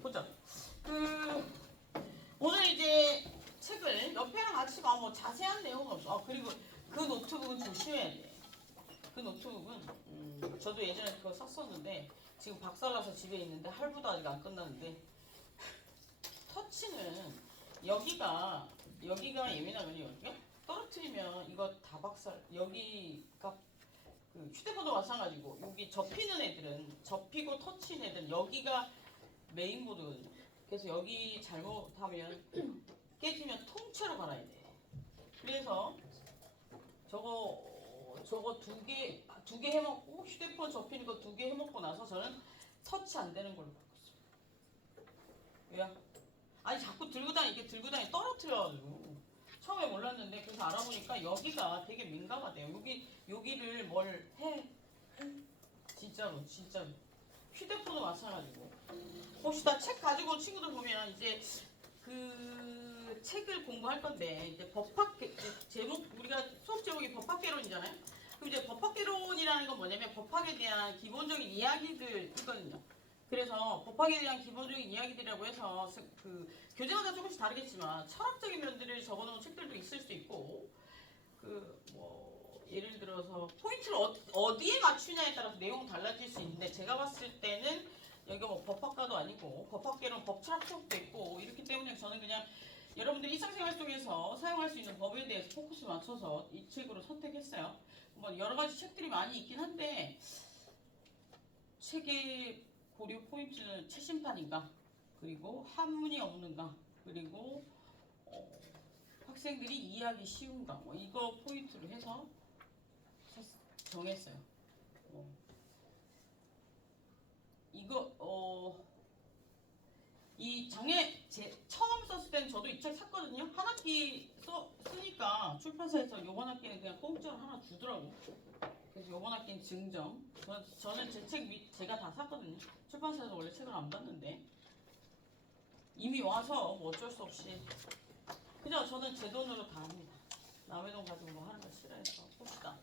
보자. 오늘 이제 책을 옆에랑 같이 봐. 뭐 자세한 내용은 없어. 그리고 그 노트북은 조심해야 돼. 그 노트북은 저도 예전에 그거 샀었는데 지금 박살나서 집에 있는데 할부도 아직 안 끝났는데 터치는 여기가 예민하면 여기가 떨어뜨리면 이거 다 박살. 여기가 그 휴대폰도 마찬가지고 여기 접히는 애들은 접히고 터치는 애들은 여기가 메인보드거든요. 그래서 여기 잘못하면 깨지면 통째로 갈아야 돼. 그래서 저거 두 개 해먹고 휴대폰 접히는 거 두 개 해먹고 나서 저는 터치 안 되는 걸로 바꿨어요. 왜요? 아니 자꾸 이렇게 들고 다니 떨어뜨려가지고 처음에 몰랐는데 그래서 알아보니까 여기가 되게 민감하대요. 여기를 뭘 해? 진짜로. 휴대폰도 마찬가지고. 봅시다. 책 가지고 온 친구들 보면 이제 그 책을 공부할 건데 이제 법학 제목 우리가 수업 제목이 법학개론이잖아요. 그럼 이제 법학개론이라는 건 뭐냐면 법학에 대한 기본적인 이야기들 있거든요. 그래서 법학에 대한 기본적인 이야기들이라고 해서 그 교재마다 조금씩 다르겠지만 철학적인 면들을 적어놓은 책들도 있을 수 있고 그 뭐 예를 들어서 포인트를 어디에 맞추냐에 따라서 내용은 달라질 수 있는데 제가 봤을 때는 여기가 뭐 법학과도 아니고 법학계론 법철학 수업도 있고 이렇기 때문에 저는 그냥 여러분들이 일상생활 속에서 사용할 수 있는 법에 대해서 포커스 맞춰서 이 책으로 선택했어요. 뭐 여러 가지 책들이 많이 있긴 한데 책의 고려 포인트는 최신판인가 그리고 한문이 없는가 그리고 학생들이 이해하기 쉬운가 뭐 이거 포인트로 해서 정했어요. 이 처음 썼을 때는 저도 이 책 샀거든요. 한 학기 쓰니까 출판사에서 요번 학기는 그냥 공짜로 하나 주더라고. 그래서 요번 학기는 증정. 저는 제 책 제가 다 샀거든요. 출판사에서 원래 책을 안 봤는데 이미 와서 뭐 어쩔 수 없이 그죠? 저는 제 돈으로 다 합니다. 남의 돈 가지고 뭐 하는 거 싫어해서 봅시다.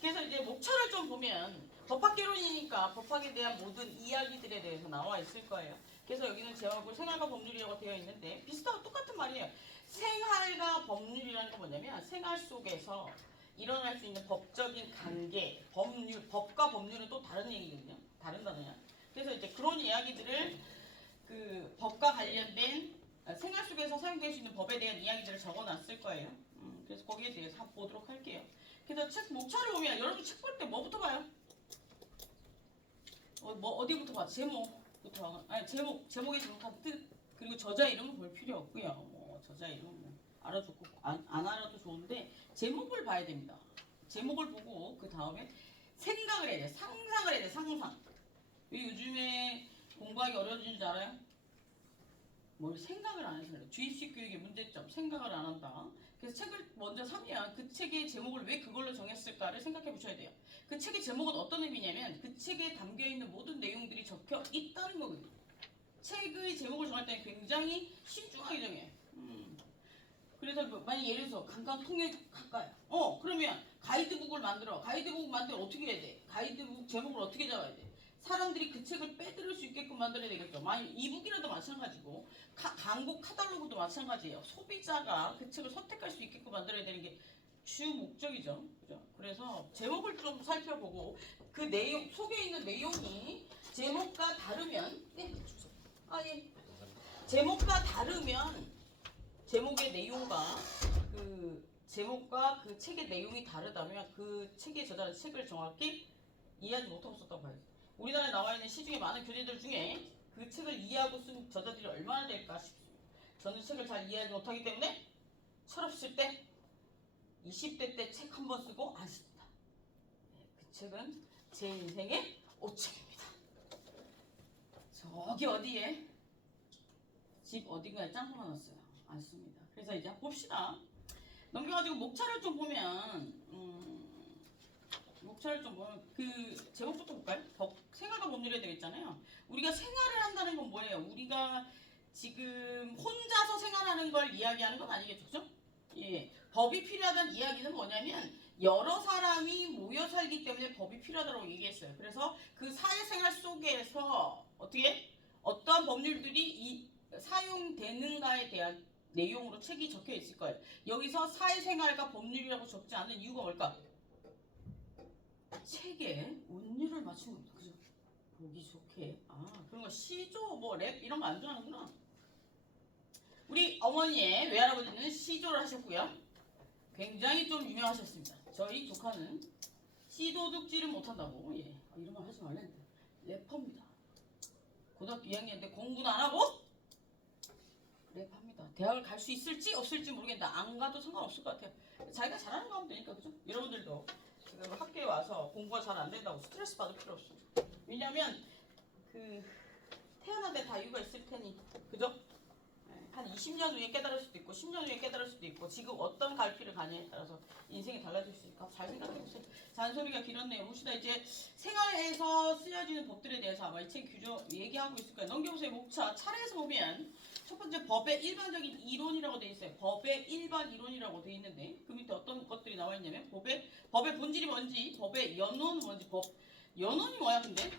그래서 이제 목차를 좀 보면 법학개론이니까 법학에 대한 모든 이야기들에 대해서 나와 있을 거예요. 그래서 여기는 제목을 생활과 법률이라고 되어 있는데 비슷하고 똑같은 말이에요. 생활과 법률이라는 건 뭐냐면 생활 속에서 일어날 수 있는 법적인 관계, 법과 법률은 또 다른 얘기거든요. 다른 단어야. 그래서 이제 그런 이야기들을 그 법과 관련된 생활 속에서 사용될 수 있는 법에 대한 이야기들을 적어놨을 거예요. 그래서 거기에 대해서 한번 보도록 할게요. 그래서 책 목차를 보면 여러분 책 볼 때 뭐부터 봐요? 어디부터 봐? 제목부터 봐. 아니 제목에 제목한 뜻 그리고 저자 이름은 볼 필요 없고요. 뭐 저자 이름 뭐 알아두고 안 알아도 좋은데 제목을 봐야 됩니다. 제목을 보고 그 다음에 생각을 해야 돼. 상상을 해야 돼. 상상. 왜 요즘에 공부하기 어려워지는 줄 알아요? 뭘 생각을 안 해서 그래. 주입식 교육의 문제점, 생각을 안 한다. 그래서 책을 먼저 사면 그 책의 제목을 왜 그걸로 정했을까를 생각해 보셔야 돼요. 그 책의 제목은 어떤 의미냐면 그 책에 담겨있는 모든 내용들이 적혀 있다는 거거든요. 책의 제목을 정할 때는 굉장히 신중하게 정해. 그래서 만약 예를 들어서 강강통역학과야. 그러면 가이드북을 만들어. 가이드북 만들어 어떻게 해야 돼? 가이드북 제목을 어떻게 잡아야 돼? 사람들이 그 책을 빼들을 수 있게끔 만들어야 되겠죠. 만약 이북이라도 마찬가지고 광고 카탈로그도 마찬가지예요. 소비자가 그 책을 선택할 수 있게끔 만들어야 되는 게 주 목적이죠. 그죠? 그래서 제목을 좀 살펴보고 그 내용 속에 있는 내용이 제목과 다르면 예. 제목과 다르면 제목의 내용과 그 책의 내용이 다르다면 그 책의 저자는 책을 정확히 이해하지 못하고 썼다고 봐야지. 우리나라에 나와 있는 시중에 많은 교재들 중에 그 책을 이해하고 쓴 저자들이 얼마나 될까 싶습니다. 저는 책을 잘 이해하지 못하기 때문에 철없을 때 20대 때 책 한 번 쓰고 안 씁니다. 그 책은 제 인생의 오책입니다. 저기 어디에 집 어딘가에 짱구가 났어요. 안 씁니다. 그래서 이제 봅시다. 넘겨가지고 목차를 좀 보면 그 제목부터 볼까요? 생활과 법률에 되어 있잖아요. 우리가 생활을 한다는 건 뭐예요? 우리가 지금 혼자서 생활하는 걸 이야기하는 건 아니겠죠? 그죠? 예. 법이 필요하다는 이야기는 뭐냐면 여러 사람이 모여 살기 때문에 법이 필요하다고 얘기했어요. 그래서 그 사회생활 속에서 어떻게 어떠한 법률들이 사용되는가에 대한 내용으로 책이 적혀 있을 거예요. 여기서 사회생활과 법률이라고 적지 않은 이유가 뭘까? 책에 운율을 맞춘 겁니다. 그죠? 보기 좋게. 그런 거 시조, 뭐 랩 이런 거 안 좋아하는구나. 우리 어머니의 외할아버지는 시조를 하셨고요. 굉장히 좀 유명하셨습니다. 저희 조카는 시도둑질은 못한다고. 예. 이런 말 하지 말랬는데. 래퍼입니다. 고등학교 2학년인데 공부는 안 하고 랩합니다. 대학을 갈 수 있을지 없을지 모르겠는데 안 가도 상관없을 것 같아요. 자기가 잘하는 거 하면 되니까. 그죠? 여러분들도 지금 학교에 와서 공부가 잘 안 된다고 스트레스 받을 필요 없습니다. 왜냐면 태어난 데 다 이유가 있을 테니. 그죠? 한 20년 후에 깨달을 수도 있고 10년 후에 깨달을 수도 있고 지금 어떤 갈피를 가냐에 따라서 인생이 달라질 수 있으니까 잘 생각해보세요. 잔소리가 길었네요. 봅시다. 이제 생활에서 쓰여지는 법들에 대해서 아마 이 책 규정 얘기하고 있을 거예요. 넘겨보세요. 목차 차례에서 보면 첫 번째 법의 일반적인 이론이라고 돼 있어요. 법의 일반 이론이라고 돼 있는데 그 밑에 어떤 것들이 나와 있냐면 법의 본질이 뭔지, 법의 연원은 뭔지, 연원이 뭐야 근데?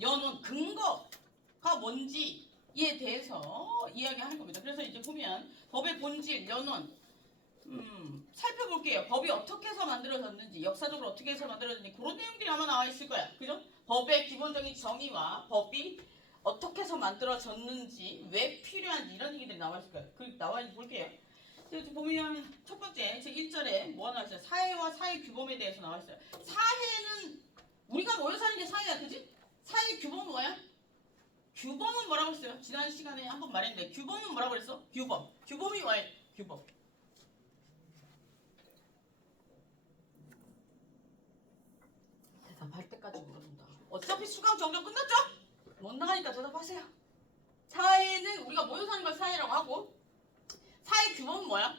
연원 근거가 뭔지 이에 대해서 이야기하는 겁니다. 그래서 이제 보면 법의 본질, 연원 살펴볼게요. 법이 어떻게 해서 만들어졌는지, 역사적으로 어떻게 해서 만들어졌는지 그런 내용들이 아마 나와 있을 거야. 그죠? 법의 기본적인 정의와 법이 어떻게 해서 만들어졌는지, 왜 필요한지 이런 얘기들이 나와 있을 거예요. 그 나와 있는지 볼게요. 그래서 보면 첫 번째 제 1절에 뭐가 나와 있어요? 사회와 사회 규범에 대해서 나와 있어요. 사회는 우리가 모여 사는 게 사회야, 그지? 사회 규범은 뭐야? 규범은 뭐라고 했어요? 지난 시간에 한번 말했는데 규범은 뭐라고 그랬어? 규범이 뭐야? 규범. 대답할 때까지 물어본다. 어차피 수강 정정 끝났죠? 못 나가니까 대답하세요. 사회는 우리가 모여 사는 걸 사회라고 하고 사회 규범은 뭐야?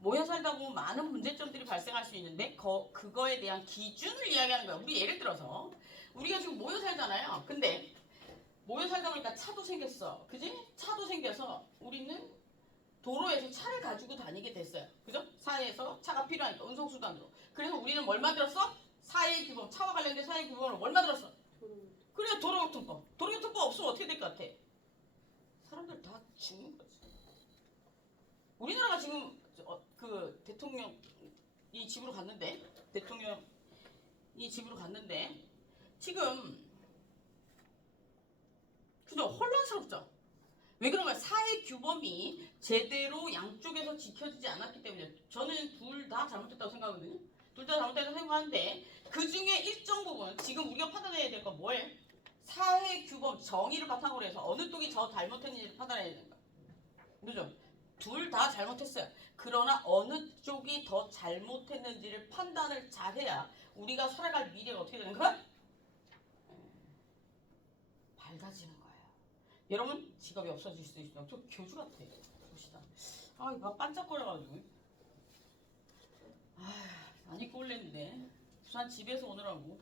모여 살다 보면 많은 문제점들이 발생할 수 있는데 그거에 대한 기준을 이야기하는 거야. 우리 예를 들어서 우리가 지금 모여 살잖아요. 근데 모여 살다 보니까 차도 생겼어. 그지? 차도 생겨서 우리는 도로에서 차를 가지고 다니게 됐어요. 그죠? 사회에서 차가 필요하니까 운송수단으로. 그래서 우리는 뭘 만들었어? 사회 규범. 차와 관련된 사회 규범을 뭘 만들었어? 그래 도로교통법. 도로교통법 없으면 어떻게 될 것 같아? 사람들 다 죽는 거지. 우리나라가 지금 그 대통령이 집으로 갔는데 지금 그죠? 혼란스럽죠? 왜 그런가요? 사회 규범이 제대로 양쪽에서 지켜지지 않았기 때문에 저는 둘 다 잘못됐다고 생각하거든요. 둘 다 잘못됐다고 생각하는데 그 중에 일정 부분 지금 우리가 판단해야 될 건 뭐예요? 사회 규범 정의를 바탕으로 해서 어느 쪽이 더 잘못했는지를 판단해야 되는 거야. 그죠? 둘 다 잘못했어요. 그러나 어느 쪽이 더 잘못했는지를 판단을 잘해야 우리가 살아갈 미래가 어떻게 되는 거야? 밝아지는 거예요. 여러분 직업이 없어질 수도 있어요. 저 교주 같아. 봅시다. 이거 반짝거려가지고. 안 입고 올랬는데 부산 집에서 오느라고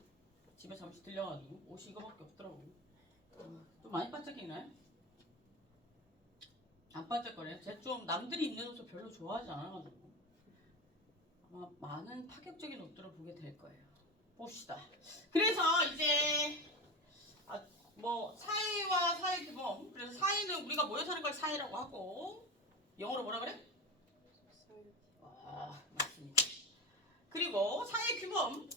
집에 잠시 들려가지고 옷이 이거밖에 없더라고. 좀 많이 반짝이나요? 안 반짝거려요? 제가 좀 남들이 입는 옷을 별로 좋아하지 않아가지고 아마 많은 파격적인 옷들을 보게 될 거예요. 봅시다. 그래서 이제 뭐 사회와 사회 규범. 그래서 사회는 우리가 모여 사는 걸 사회라고 하고 영어로 뭐라 그래? 맞습니다. 그리고 사회 규범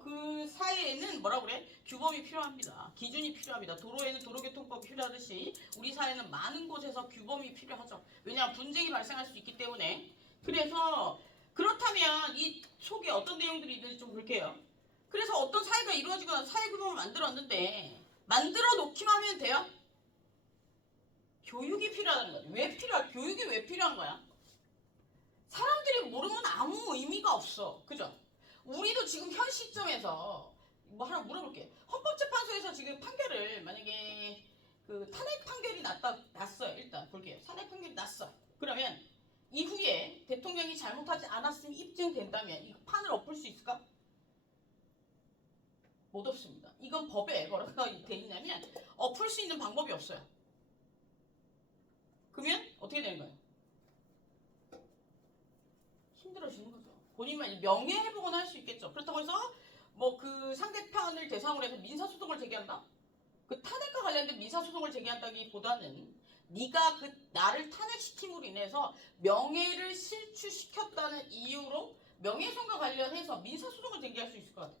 그 사회에는 뭐라 그래? 규범이 필요합니다. 기준이 필요합니다. 도로에는 도로교통법이 필요하듯이 우리 사회는 많은 곳에서 규범이 필요하죠. 왜냐하면 분쟁이 발생할 수 있기 때문에. 그래서 그렇다면 이 속에 어떤 내용들이 있는지 좀 볼게요. 그래서 어떤 사회가 이루어지고 나서 사회 규범을 만들었는데 만들어 놓기만 하면 돼요? 교육이 필요하다는 거죠. 교육이 왜 필요한 거야? 사람들이 모르면 아무 의미가 없어. 그죠? 우리도 지금 현 시점에서 뭐 하나 물어볼게. 헌법재판소에서 지금 판결을 만약에 그 탄핵 판결이 났어요. 일단 볼게요. 탄핵 판결이 났어. 그러면 이후에 대통령이 잘못하지 않았음이 입증된다면 이 판을 엎을 수 있을까? 못 엎습니다. 이건 법에 뭐라고 돼 있냐면 엎을 수 있는 방법이 없어요. 그러면 어떻게 되는 거예요? 힘들어지는 거죠. 본인만 명예회복은 할 수 있겠죠. 그렇다고 해서 뭐 그 상대편을 대상으로 해서 민사소송을 제기한다? 그 탄핵과 관련된 민사소송을 제기한다기보다는 네가 그 나를 탄핵시킴으로 인해서 명예를 실추시켰다는 이유로 명예훼손과 관련해서 민사소송을 제기할 수 있을 것 같아.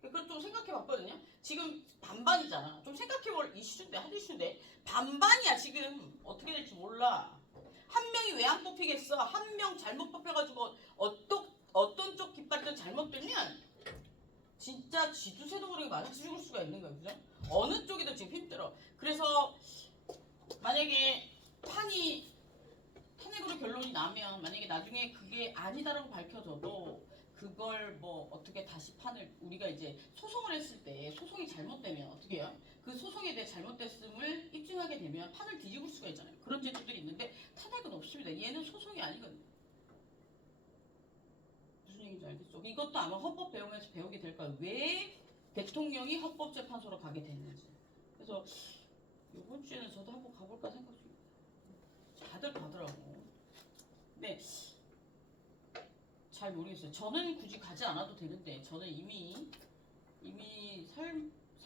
그걸 좀 생각해봤거든요. 지금 반반이잖아. 좀 생각해볼 이슈인데 한 이슈인데 반반이야. 지금 어떻게 될지 몰라. 한 명이 왜 안 뽑히겠어? 한 명 잘못 뽑혀가지고 어떤 쪽 깃발이 잘못되면 진짜 쥐두새도모르게 맞아 죽을 수가 있는 거야. 그죠? 어느 쪽이든 지금 힘들어. 그래서 만약에 판이 탄핵으로 결론이 나면 만약에 나중에 그게 아니다라고 밝혀져도 그걸 뭐 어떻게 다시 판을 우리가 이제 소송을 했을 때 소송이 잘못되면 어떻게 해요? 그 소송에 대해 잘못됐음을 입증하게 되면 판을 뒤집을 수가 있잖아요. 그런 제도들이 있는데 탄핵은 없습니다. 얘는 소송이 아니거든요. 무슨 얘기인지 알겠죠? 이것도 아마 헌법 배우면서 배우게 될 거예요. 왜 대통령이 헌법재판소로 가게 됐는지. 그래서 이번 주에는 저도 한번 가볼까 생각 중입니다. 다들 가더라고. 근데 잘 모르겠어요. 저는 굳이 가지 않아도 되는데 저는 이미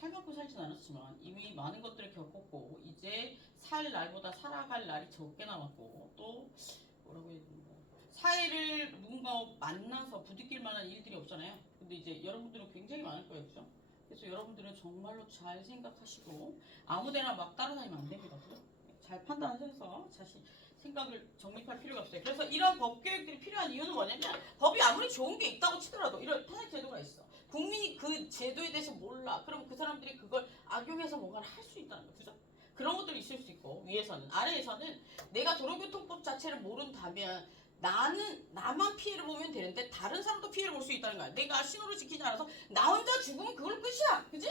살만큼 살진 않았지만 이미 많은 것들을 겪었고 이제 살 날보다 살아갈 날이 적게 남았고 또 뭐라고 해야 되나 사회를 누군가 만나서 부딪힐 만한 일들이 없잖아요. 근데 이제 여러분들은 굉장히 많을 거예요. 그죠? 그래서 여러분들은 정말로 잘 생각하시고 아무데나 막 따라다니면 안 됩니다. 그죠? 잘 판단하셔서 자신 생각을 정립할 필요가 없어요. 그래서 이런 법 교육들이 필요한 이유는 뭐냐면 법이 아무리 좋은 게 있다고 치더라도 이런 탄핵 제도가 있어. 국민이 그 제도에 대해서 몰라. 그럼 그 사람들이 그걸 악용해서 뭔가를 할 수 있다는 거죠. 그죠? 그런 것들이 있을 수 있고 위에서는 아래에서는 내가 도로교통법 자체를 모른다면 나만 피해를 보면 되는데 다른 사람도 피해를 볼 수 있다는 거야. 내가 신호를 지키지 않아서 나 혼자 죽으면 그걸 끝이야. 그지?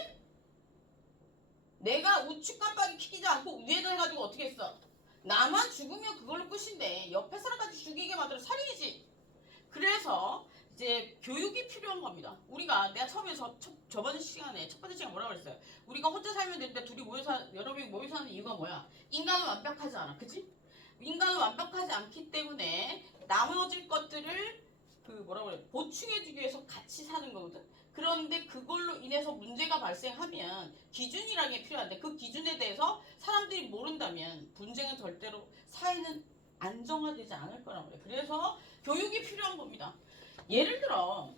내가 우측 깜빡이 켜지 않고 위에다 해가지고 어떻게 했어? 나만 죽으면 그걸로 끝인데 옆에 사람까지 죽이게 만들어 살인이지. 그래서 이제 교육이 필요한 겁니다. 우리가 내가 처음에 저번 시간에 첫 번째 시간 뭐라고 그랬어요? 우리가 혼자 살면 되는데 둘이 여러 명이 모여 사는 이유가 뭐야? 인간은 완벽하지 않아. 그치? 인간은 완벽하지 않기 때문에 나머지 것들을 그 뭐라고 그래? 보충해주기 위해서 같이 사는 거거든. 그런데 그걸로 인해서 문제가 발생하면 기준이라는 게 필요한데 그 기준에 대해서 사람들이 모른다면 분쟁은 절대로 사회는 안정화되지 않을 거란 말이에요. 그래서 교육이 필요한 겁니다. 예를 들어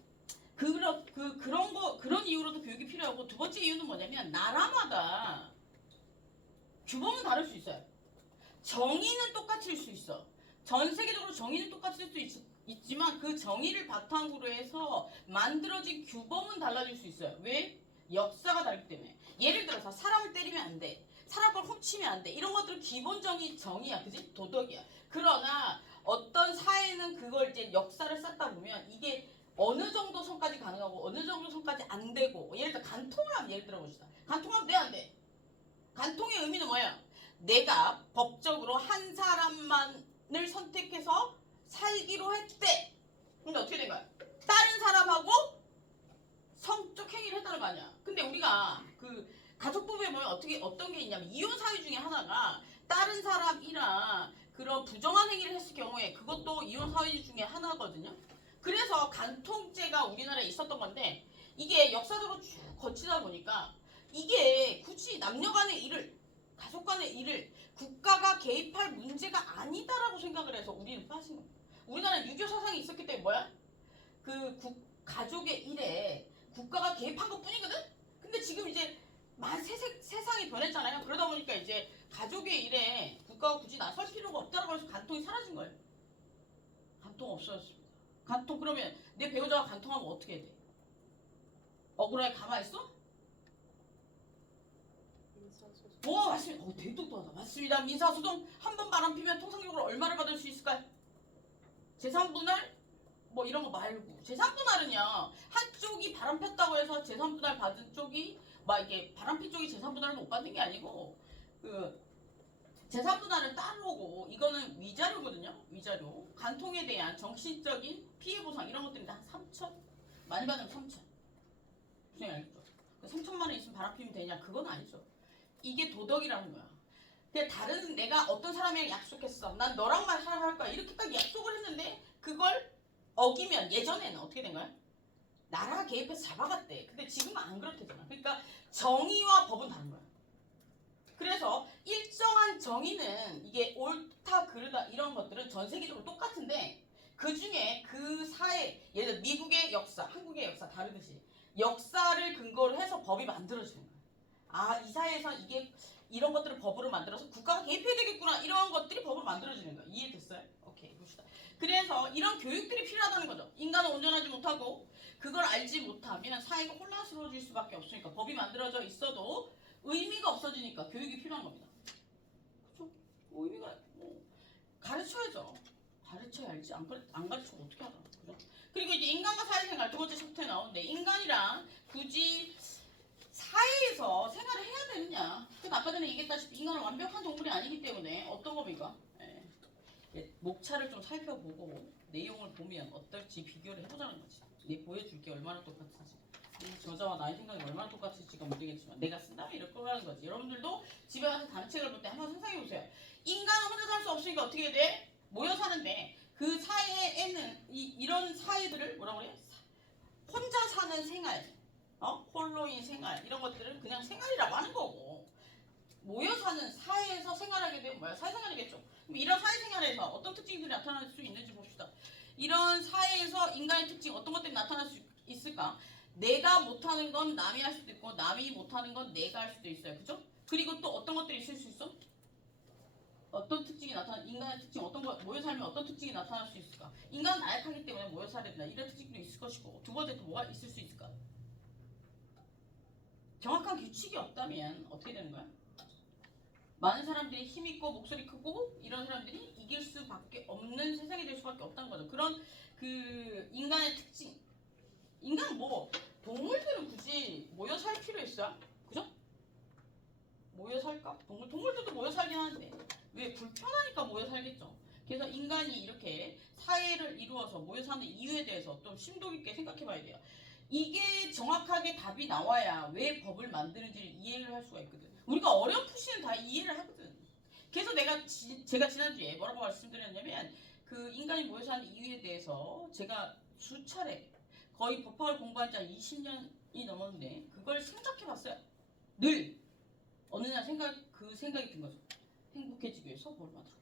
그런 이유로도 교육이 필요하고 두 번째 이유는 뭐냐면 나라마다 규범은 다를 수 있어요. 정의는 똑같을 수 있어. 전 세계적으로 정의는 똑같을 수 있지만 그 정의를 바탕으로 해서 만들어진 규범은 달라질 수 있어요. 왜? 역사가 다르기 때문에. 예를 들어서 사람을 때리면 안 돼. 사람 걸 훔치면 안 돼. 이런 것들은 기본적인 정의야. 그지? 도덕이야. 그러나 어떤 사회는 그걸 이제 역사를 쌓다 보면 이게 어느 정도 선까지 가능하고 어느 정도 선까지 안 되고 예를 들어 간통을 하면 예를 들어 봅시다. 간통하면 돼 안 돼? 간통의 의미는 뭐야? 내가 법적으로 한 사람만을 선택해서 살기로 했대. 근데 어떻게 된 거야? 다른 사람하고 성적 행위를 했다는 거 아니야. 근데 우리가 그 가족법에 보면 어떤 게 있냐면 이혼 사유 중에 하나가 다른 사람이랑 그런 부정한 행위를 했을 경우에 그것도 이혼 사유 중에 하나거든요. 그래서 간통죄가 우리나라에 있었던 건데 이게 역사적으로 쭉 거치다 보니까 이게 굳이 남녀 간의 일을 가족 간의 일을 국가가 개입할 문제가 아니다라고 생각을 해서 우리는 빠진 겁니다. 우리나라는 유교 사상이 있었기 때문에 뭐야? 가족의 일에 국가가 개입한 것 뿐이거든? 근데 지금 이제 세상이 변했잖아요. 그러다 보니까 이제 가족의 일에 국가가 굳이 나설 필요가 없다라고 해서 간통이 사라진 거예요. 간통 없어졌습니다. 간통 그러면 내 배우자가 간통하면 어떻게 돼? 억울하게 가만히 있어? 맞습니다. 되게 똑똑하다. 맞습니다. 민사소송 한 번 바람 피면 통상적으로 얼마를 받을 수 있을까요? 재3분할 뭐 이런 거 말고 재3분할은요 한쪽이 바람 폈다고 해서 재3분할 받은 쪽이 막 이게 바람 핀 쪽이 재3분할을 못 받는 게 아니고 그 재3분할은 따로고 이거는 위자료거든요. 위자료 간통에 대한 정신적인 피해 보상 이런 것들이 한 3천 많이 받으면 3천 무슨 알겠죠? 3천만 원 있으면 바람 피면 되냐? 그건 아니죠. 이게 도덕이라는 거야. 근데 다른 내가 어떤 사람이랑 약속했어. 난 너랑만 살아갈 거야. 이렇게까지 약속을 했는데 그걸 어기면 예전에는 어떻게 된 거야? 나라가 개입해서 잡아갔대. 근데 지금은 안 그렇대잖아. 그러니까 정의와 법은 다른 거야. 정의는 이게 옳다 그르다 이런 것들은 전 세계적으로 똑같은데 그 중에 그 사회 예를 들어 미국의 역사, 한국의 역사 다르듯이 역사를 근거로 해서 법이 만들어지는 거예요. 아, 이 사회에서 이게 이런 것들을 법으로 만들어서 국가가 개입해야 되겠구나 이런 것들이 법으로 만들어지는 거예요. 이해됐어요? 오케이 봅시다. 그래서 이런 교육들이 필요하다는 거죠. 인간은 온전하지 못하고 그걸 알지 못하면 사회가 혼란스러워질 수밖에 없으니까 법이 만들어져 있어도 의미가 없어지니까 교육이 필요한 겁니다. 그렇죠? 의미가 가르쳐야죠. 가르쳐야 알지. 안 가르치면 어떻게 알아. 그죠? 그리고 이제 인간과 사회생활 두 번째 챕터에 나오는데 인간이랑 굳이 사회에서 생활을 해야 되느냐. 그래서 아까 전에 얘기했다시피 인간은 완벽한 동물이 아니기 때문에 어떤 겁니까? 목차를 좀 살펴보고 내용을 보면 어떨지 비교를 해보자는 거지. 내 보여줄게 얼마나 똑같은지. 저자와 나의 생각이 얼마나 똑같을지가 문제겠지만 내가 쓴다면 이럴 거라는 거지. 여러분들도 집에 가서 단책을 볼 때 한번 상상해보세요. 인간은 혼자 살 수 없으니까 어떻게 해야 돼? 모여 사는데 그 사회에는 이런 사회들을 뭐라고 그래요? 혼자 사는 생활, 홀로인 생활 이런 것들은 그냥 생활이라고 하는 거고 모여 사는 사회에서 생활하게 되면 뭐야? 사회생활이겠죠. 그럼 이런 사회생활에서 어떤 특징들이 나타날 수 있는지 봅시다. 이런 사회에서 인간의 특징 어떤 것들이 나타날 수 있을까? 내가 못하는 건 남이 할 수도 있고 남이 못하는 건 내가 할 수도 있어요. 그죠? 그리고 또 어떤 것들이 있을 수 있어? 어떤 특징이 인간의 특징, 어떤 거, 모여 살면 어떤 특징이 나타날 수 있을까? 인간은 나약하기 때문에 모여 살아야 된다. 이런 특징도 있을 것이고 두 번째 또 뭐가 있을 수 있을까? 정확한 규칙이 없다면 어떻게 되는 거야? 많은 사람들이 힘있고 목소리 크고 이런 사람들이 이길 수밖에 없는 세상이 될 수밖에 없다는 거죠. 그런 그 인간의 특징. 인간 동물들은 굳이 모여 살 필요 있어요? 그죠? 모여 살까? 동물들도 모여 살긴 하는데 왜 불편하니까 모여 살겠죠. 그래서 인간이 이렇게 사회를 이루어서 모여 사는 이유에 대해서 좀 심도 깊게 생각해 봐야 돼요. 이게 정확하게 답이 나와야 왜 법을 만드는지를 이해를 할 수가 있거든. 우리가 어렴풋이는 다 이해를 하거든. 그래서 제가 지난주에 뭐라고 말씀드렸냐면 그 인간이 모여 사는 이유에 대해서 제가 수차례 거의 법학을 공부한 지 한 20년이 넘었는데 그걸 생각해 봤어요. 늘 어느 날 그 생각이 든 거죠. 행복해지기 위해서 법을 만들어.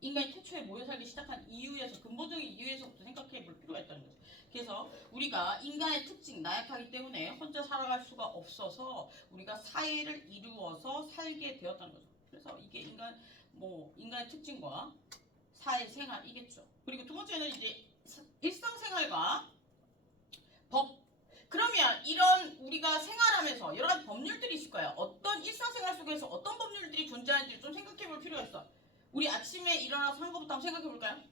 인간이 태초에 모여 살기 시작한 이유에서 근본적인 이유에서부터 생각해 볼 필요가 있다는 거죠. 그래서 우리가 인간의 특징 나약하기 때문에 혼자 살아갈 수가 없어서 우리가 사회를 이루어서 살게 되었다는 거죠. 그래서 이게 인간의 특징과 사회생활이겠죠. 그리고 두 번째는 이제 일상생활과 법. 그러면 이런 우리가 생활하면서 여러 가지 법률들이 있을 거예요. 어떤 일상생활 속에서 어떤 법률들이 존재하는지 좀 생각해 볼 필요가 있어. 우리 아침에 일어나서 한 것부터 한번 생각해 볼까요?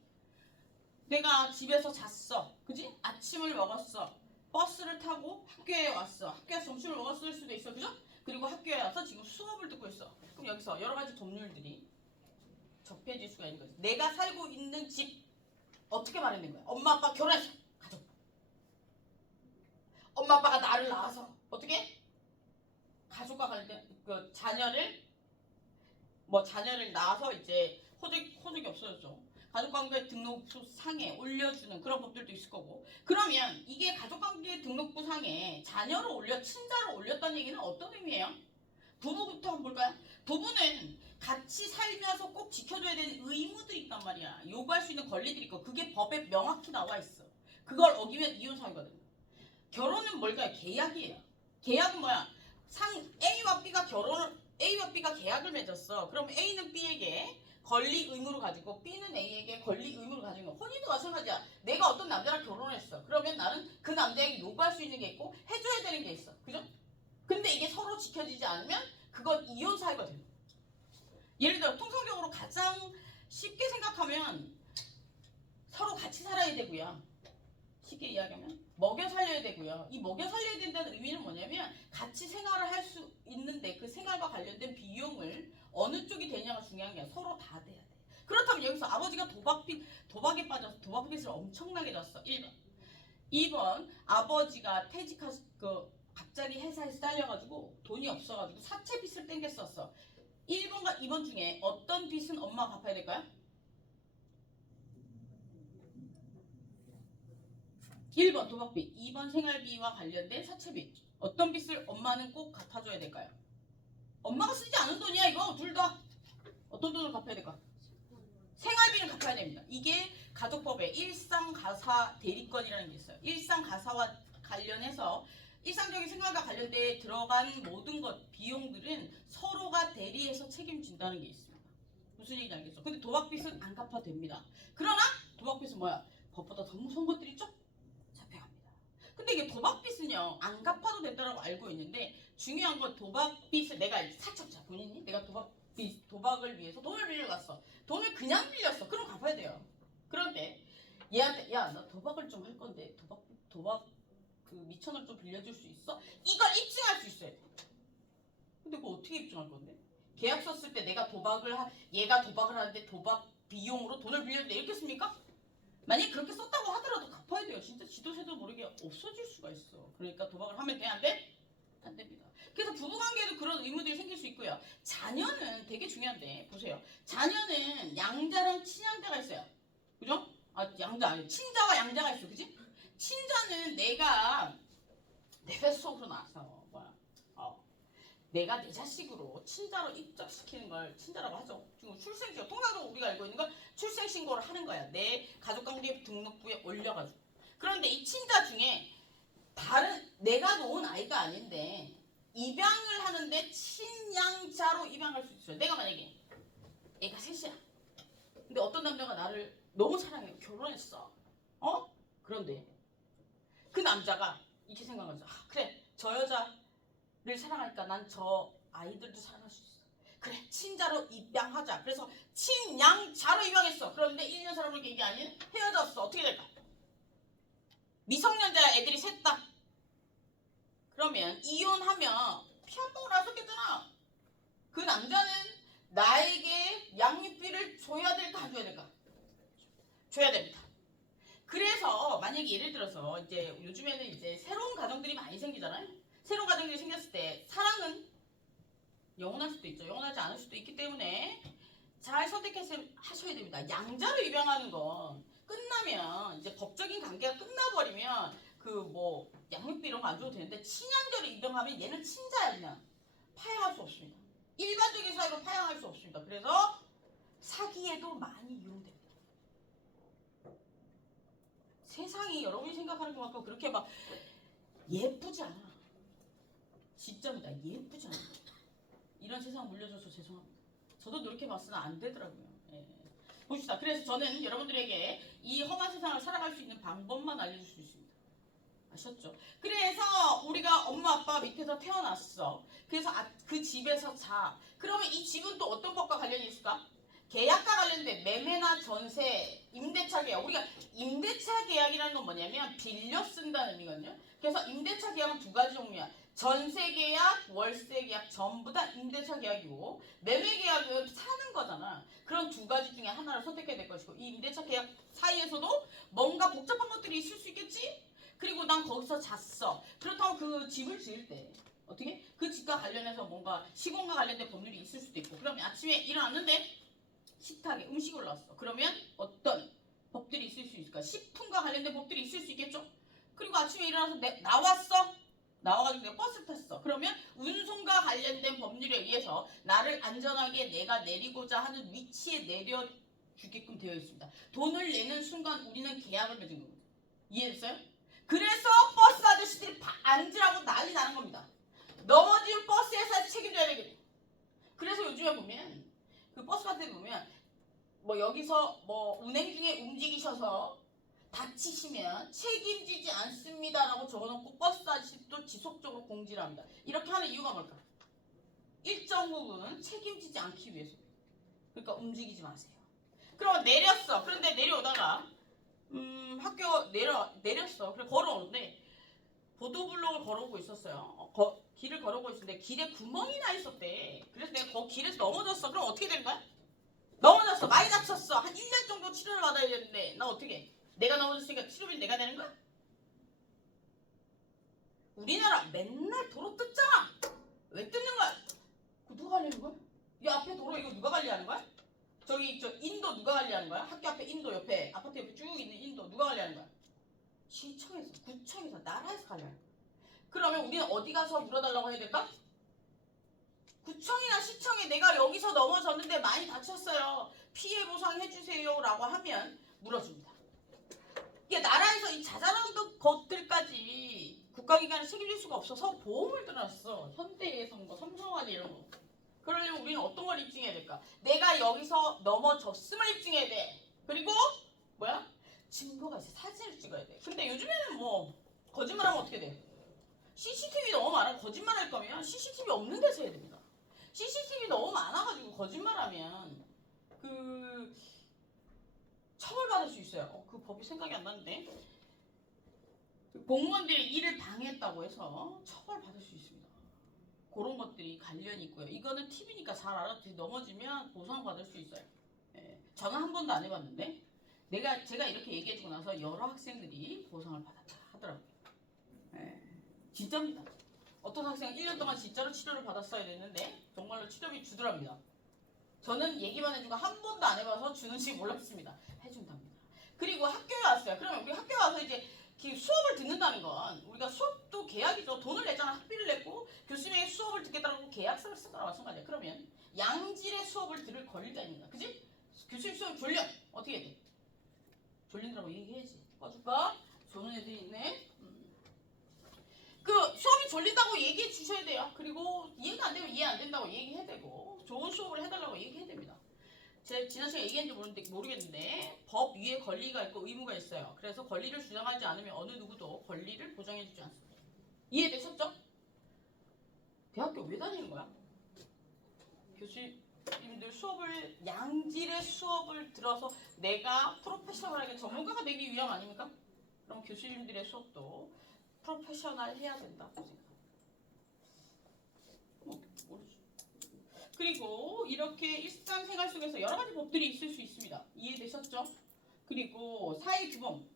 내가 집에서 잤어. 그지? 아침을 먹었어. 버스를 타고 학교에 왔어. 학교에서 점심을 먹었을 수도 있어. 그죠? 그리고 학교에 와서 지금 수업을 듣고 있어. 그럼 여기서 여러 가지 법률들이 접해질 수가 있는 거지. 내가 살고 있는 집 어떻게 마련된 거야? 엄마 아빠 결혼했어. 가족. 엄마 아빠가 나를 낳아서 어떻게? 가족과 관련된 그 자녀를 낳아서 이제 호적이 없어졌죠. 가족관계 등록부 상에 올려주는 그런 법들도 있을 거고. 그러면 이게 가족관계 등록부 상에 자녀로 친자로 올렸다는 얘기는 어떤 의미예요? 부부부터 한번 볼까요? 부부는 같이 살면서 꼭 지켜줘야 되는 의무들이 있단 말이야. 요구할 수 있는 권리들이 있고 그게 법에 명확히 나와 있어. 그걸 어기면 이혼 사유거든. 결혼은 뭘까요? 계약이에요. 계약은 뭐야? A와 B가 계약을 맺었어. 그럼 A는 B에게 권리 의무를 가지고 B는 A에게 권리 의무를 가지는 거. 혼인도 마찬가지야. 내가 어떤 남자랑 결혼했어. 그러면 나는 그 남자에게 요구할 수 있는 게 있고 해줘야 되는 게 있어. 그죠? 근데 이게 서로 지켜지지 않으면 그건 이혼 사유가 되는 거야. 예를 들어 통상적으로 가장 쉽게 생각하면 서로 같이 살아야 되고요. 쉽게 이야기하면 먹여 살려야 되고요. 이 먹여 살려야 된다는 의미는 뭐냐면 같이 생활을 할 수 있는데 그 생활과 관련된 비용을 어느 쪽이 되냐가 중요한 게 아니라 서로 다 돼야 돼. 그렇다면 여기서 아버지가 도박에 빠져서 도박빚을 엄청나게 졌어. 1번. 2번 아버지가 갑자기 회사에서 잘려가지고 돈이 없어가지고 사채 빚을 땡겼었어. 1번과 2번 중에 어떤 빚은 엄마가 갚아야 될까요? 1번 도박빚, 2번 생활비와 관련된 사채빚. 어떤 빚을 엄마는 꼭 갚아줘야 될까요? 엄마가 쓰지 않은 돈이야 이거 둘 다. 어떤 돈을 갚아야 될까? 생활비는 갚아야 됩니다. 이게 가족법에 일상가사 대리권이라는 게 있어요. 일상가사와 관련해서 일상적인 생활과 관련돼 들어간 모든 것 비용들은 서로가 대리해서 책임진다는 게 있습니다. 무슨 얘기인지 알겠죠? 근데 도박빚은 안 갚아도 됩니다. 그러나 도박빚은 뭐야? 법보다 더 무서운 것들이 있죠? 잡혀갑니다. 근데 이게 도박빚은요 안 갚아도 된다고 알고 있는데 중요한 건 도박빚을 내가 사채업자 본인이 내가 도박을 위해서 돈을 빌려갔어. 돈을 그냥 빌렸어. 그럼 갚아야 돼요. 그런데 얘한테 야 나 도박을 좀 할 건데 도박 그 미천을 좀 빌려줄 수 있어? 이걸 입증할 수 있어야 돼. 근데 그거 어떻게 입증할 건데? 계약서 쓸 때 얘가 도박을 하는데 도박 비용으로 돈을 빌려준다 이렇게 씁니까? 만약에 그렇게 썼다고 하더라도 갚아야 돼요. 진짜 지도새도 모르게 없어질 수가 있어. 그러니까 도박을 하면 돼? 안 돼? 안 됩니다. 그래서 부부관계에도 그런 의무들이 생길 수 있고요. 자녀는 되게 중요한데 보세요. 자녀는 양자랑 친양자가 있어요. 그죠? 양자 아니 친자와 양자가 있어. 그지? 친자는 내가 내 뱃속으로 나서 내가 내 자식으로 친자로 입적시키는 걸 친자라고 하죠. 지금 출생신고 통상적으로 우리가 알고 있는 건 출생신고를 하는 거야. 내 가족관계 등록부에 올려가지고. 그런데 이 친자 중에 다른 내가 놓은 아이가 아닌데 입양을 하는데 친양자로 입양할 수 있어요. 내가 만약에 애가 셋이야. 근데 어떤 남자가 나를 너무 사랑해요. 결혼했어. 그런데 그 남자가 이렇게 생각한 거죠. 그래 저 여자를 사랑하니까 난 저 아이들도 사랑할 수 있어. 그래 친자로 입양하자. 그래서 친양자로 입양했어. 그런데 1년 살아볼 게 아닌 헤어졌어. 어떻게 될까? 미성년자 애들이 셋다. 그러면 이혼하면 피 한 방울 안 쏟겠잖아. 그 남자는 나에게 양육비를 줘야 될까 안 줘야 될까? 줘야 됩니다. 그래서 만약에 예를 들어서 이제 요즘에는 이제 새로운 가정들이 많이 생기잖아요. 새로운 가정들이 생겼을 때 사랑은 영원할 수도 있죠. 영원하지 않을 수도 있기 때문에 잘 선택해서 하셔야 됩니다. 양자로 입양하는 건 끝나면 이제 법적인 관계가 끝나버리면 그 뭐 양육비 이런 거 안 줘도 되는데 친양자로 입양하면 얘는 친자야 그냥 파양할 수 없습니다. 일반적인 사유로 파양할 수 없습니다. 그래서 사기에도 많이 이용됩니다. 세상이 여러분이 생각하는 것만큼 그렇게 막 예쁘지 않아. 진짜입니다. 예쁘지 않아. 이런 세상 물려줘서 죄송합니다. 저도 노력해봤으나 안 되더라고요. 예. 봅시다. 그래서 저는 여러분들에게 이 험한 세상을 살아갈 수 있는 방법만 알려줄 수 있습니다. 아셨죠? 그래서 우리가 엄마 아빠 밑에서 태어났어. 그래서 그 집에서 자. 그러면 이 집은 또 어떤 법과 관련이 있을까? 계약과 관련된 매매나 전세, 임대차 계약. 우리가 임대차 계약이라는 건 뭐냐면 빌려 쓴다는 의미거든요. 그래서 임대차 계약은 두 가지 종류야. 전세 계약, 월세 계약 전부 다 임대차 계약이고 매매 계약은 사는 거잖아. 그런 두 가지 중에 하나를 선택해야 될 것이고 이 임대차 계약 사이에서도 뭔가 복잡한 것들이 있을 수 있겠지? 그리고 난 거기서 잤어. 그렇다고 그 집을 지을 때 어떻게? 그 집과 관련해서 뭔가 시공과 관련된 법률이 있을 수도 있고 그러면 아침에 일어났는데 식탁에 음식이 올라왔어. 그러면 어떤 법들이 있을 수 있을까? 식품과 관련된 법들이 있을 수 있겠죠? 그리고 아침에 일어나서 나왔어? 나와가지고 내가 버스를 탔어. 그러면 운송과 관련된 법률에 의해서 나를 안전하게 내가 내리고자 하는 위치에 내려주게끔 되어 있습니다. 돈을 내는 순간 우리는 계약을 맺은 겁니다. 이해됐어요? 그래서 버스 아저씨들이 앉으라고 난리 나는 겁니다. 넘어진 버스 회사에서 책임져야 되겠죠. 그래서 요즘에 보면 그 버스 같은 데 보면 뭐 여기서 뭐 운행 중에 움직이셔서 다치시면 책임지지 않습니다라고 적어놓고 버스 아저씨도 지속적으로 공지를 합니다. 이렇게 하는 이유가 뭘까? 일정 부분 책임지지 않기 위해서. 그러니까 움직이지 마세요. 그럼 내렸어. 그런데 내려오다가 학교 내렸어. 그래 걸어오는데 보도블록을 걸어오고 있었어요. 길을 걸어오고 있었는데 길에 구멍이 나 있었대. 그래서 내가 길에서 넘어졌어. 그럼 어떻게 되는 거야? 넘어졌어. 많이 다쳤어. 한 1년 정도 치료를 받아야 되는데 나 어떻게? 내가 넘어졌으니까 치료비 내가 내는 거야? 우리나라 맨날 도로 뜯잖아. 왜 뜯는 거야? 그거 누가 관리하는 거야? 이 앞에 도로 이거 누가 관리하는 거야? 저기 저 인도 누가 관리하는 거야? 학교 앞에 인도 옆에 아파트 옆에 쭉 있는 인도 누가 관리하는 거야? 시청에서, 구청에서, 나라에서 관리하는 거야. 그러면 우리는 어디 가서 물어달라고 해야 될까? 구청이나 시청에 내가 내가 여기서 넘어졌는데 많이 다쳤어요. 피해 보상해주세요 라고 하면 물어줍니다. 이게 나라에서 이 자잘한 것들까지 국가기관이 책임질 수가 없어서 보험을 들어놨어. 현대해상, 뭐 삼성화재 이런 거. 그러려면 우리는 어떤 걸 입증해야 될까? 내가 여기서 넘어졌음을 입증해야 돼. 그리고 뭐야? 증거가 있어. 사진을 찍어야 돼. 근데 요즘에는 뭐 거짓말하면 어떻게 돼? CCTV 너무 많아. 거짓말할 거면 CCTV 없는 데서 해야 됩니다. CCTV 너무 많아가지고 거짓말하면 그 처벌받을 수 있어요. 그 법이 생각이 안 나는데 공무원들이 일을 방해했다고 해서 처벌받을 수 있습니다. 그런 것들이 관련이 있고요. 이거는 팁이니까 잘 알아두세요. 넘어지면 보상받을 수 있어요. 예, 저는 한 번도 안 해봤는데 제가 이렇게 얘기해주고 나서 여러 학생들이 보상을 받았다 하더라고요. 예, 진짜입니다. 어떤 학생은 1년 동안 진짜로 치료를 받았어야 됐는데 정말로 치료비 주더랍니다. 저는 얘기만 해주고 한 번도 안 해봐서 주는지 몰랐습니다. 해준답니다. 그리고 학교에 왔어요. 그러면 우리 학교에 와서 이제 수업을 듣는다는 건 우리가 수업도 계약이죠. 돈을 냈잖아. 학비를 냈고 교수님에게 수업을 듣겠다고 계약서를 쓴 거랑 마찬가지야. 그러면 양질의 수업을 들을 권리가 있는 거야. 그지? 교수님 수업이 졸려. 어떻게 해야 돼? 졸린다고 얘기해야지. 꺼줄까? 조는 애들이 있네. 그 수업이 졸린다고 얘기해 주셔야 돼요. 그리고 이해가 안 되면 이해 안 된다고 얘기해야 되고 좋은 수업을 해달라고 얘기해야 됩니다. 제가 지난 시간에 얘기했는지 모르겠는데 법 위에 권리가 있고 의무가 있어요. 그래서 권리를 주장하지 않으면 어느 누구도 권리를 보장해주지 않습니다. 이해되셨죠? 대학교 왜 다니는 거야? 교수님들 수업을 양질의 수업을 들어서 내가 프로페셔널하게 전문가가 되기 위함 아닙니까? 그럼 교수님들의 수업도 프로페셔널 해야 된다고 생각합니다. 그리고 이렇게 일상생활 속에서 여러 가지 법들이 있을 수 있습니다. 이해되셨죠? 그리고 사회규범.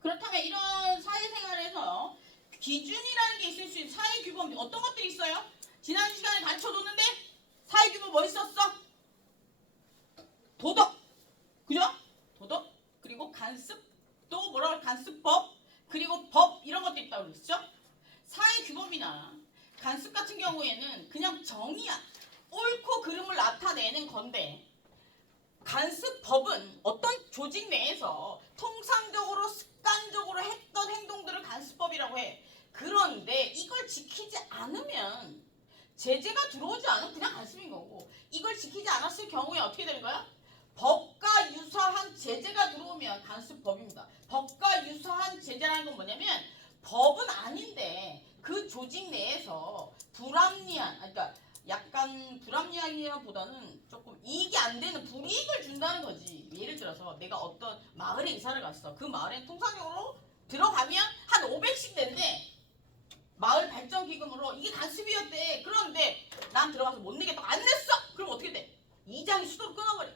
그렇다면 이런 사회생활에서 기준이라는 게 있을 수 있는 사회규범 어떤 것들이 있어요? 지난 시간에 가르쳐줬는데 사회규범 뭐 있었어? 도덕. 그죠? 도덕. 그리고 간습. 또 뭐라고 간습법. 그리고 법 이런 것도 있다고 그랬죠? 사회규범이나 간습 같은 경우에는 그냥 정의야. 옳고 그름을 나타내는 건데 간습법은 어떤 조직 내에서 통상적으로 습관적으로 했던 행동들을 간습법이라고 해. 그런데 이걸 지키지 않으면 제재가 들어오지 않으면 그냥 간습인 거고 이걸 지키지 않았을 경우에 어떻게 되는 거야? 법과 유사한 제재가 들어오면 간습법입니다. 법과 유사한 제재라는 건 뭐냐면 법은 아닌데 그 조직 내에서 불합리한 그러니까 약간 불합리하기보다는 조금 이익이 안 되는 불이익을 준다는 거지. 예를 들어서 내가 어떤 마을에 이사를 갔어. 그 마을에 통상적으로 들어가면 한 500씩 낸대. 마을 발전 기금으로 이게 간습이었대. 그런데 난 들어가서 못 내겠다고 안 냈어. 그럼 어떻게 돼? 이장이 수도를 끊어버려.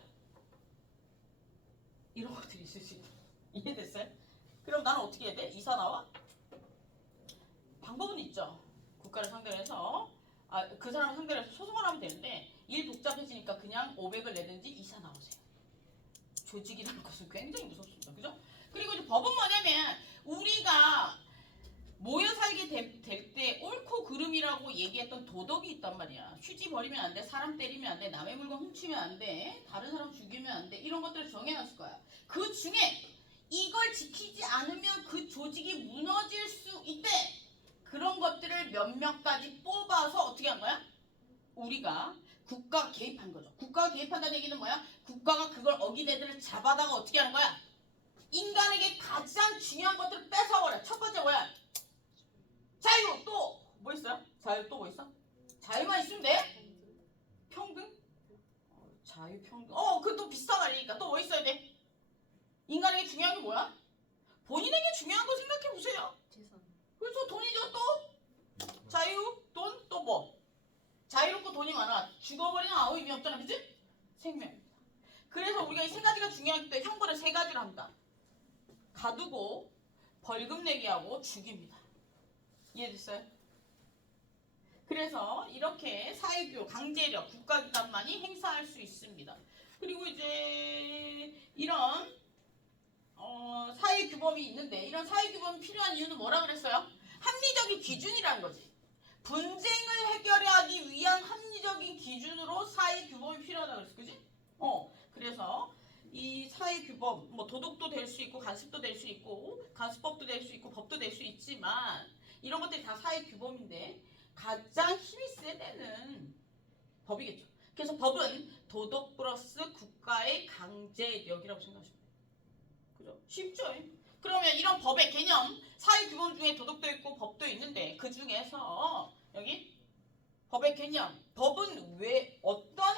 이런 것들이 있을 수 있다. 이해됐어요? 그럼 나는 어떻게 해야 돼? 이사 나와? 방법은 있죠. 국가를 상대로 해서 그 사람을 상대로 해서 소송을 하면 되는데 일 복잡해지니까 그냥 500을 내든지 이사 나오세요. 조직이라는 것은 굉장히 무섭습니다. 그죠? 그리고 이제 법은 뭐냐면 우리가 모여 살게 될 때 옳고 그름이라고 얘기했던 도덕이 있단 말이야. 휴지 버리면 안 돼. 사람 때리면 안 돼. 남의 물건 훔치면 안 돼. 다른 사람 죽이면 안 돼. 이런 것들을 정해놨을 거야. 그 중에 이걸 지키지 않으면 그 조직이 무너질 수 있대. 그런 것들을 몇몇 가지 뽑아서 어떻게 한 거야? 우리가 국가가 개입한 거죠. 국가가 개입한다는 얘기는 뭐야? 국가가 그걸 어긴 애들을 잡아다가 어떻게 하는 거야? 인간에게 가장 중요한 것들을 뺏어버려. 첫 번째 뭐야? 자유. 또 뭐 있어요? 자유 또 뭐 있어? 자유만 있으면 돼? 평등? 자유 평등. 그것도 비슷한 말이니까 또 뭐 있어야 돼? 인간에게 중요한 게 뭐야? 본인에게 중요한 거 생각해 보세요. 그래서 돈이죠. 또 자유, 돈, 또 뭐? 자유롭고 돈이 많아. 죽어버리면 아무 의미 없잖아. 그치? 생명입니다. 그래서 우리가 이 세 가지가 중요하기 때문에 형벌을 세 가지로 합니다. 가두고 벌금 내기 하고 죽입니다. 이해됐어요? 그래서 이렇게 사회규, 강제력, 국가기관만이 행사할 수 있습니다. 그리고 이제 이런 사회규범이 있는데 이런 사회규범이 필요한 이유는 뭐라 그랬어요? 합리적인 기준이라는 거지. 분쟁을 해결하기 위한 합리적인 기준으로 사회 규범이 필요하다 그랬어, 그지? 그래서 이 사회 규범, 뭐 도덕도 될 수 있고 간습도 될 수 있고 간수법도 될 수 있고 법도 될 수 있지만 이런 것들이 다 사회 규범인데 가장 힘이 센 데는 법이겠죠. 그래서 법은 도덕 플러스 국가의 강제력이라고 생각하시면 돼요. 그죠? 쉽죠? 그러면 이런 법의 개념, 사회 규범 중에 도덕도 있고 법도 있는데 그 중에서 여기 법의 개념, 법은 왜 어떤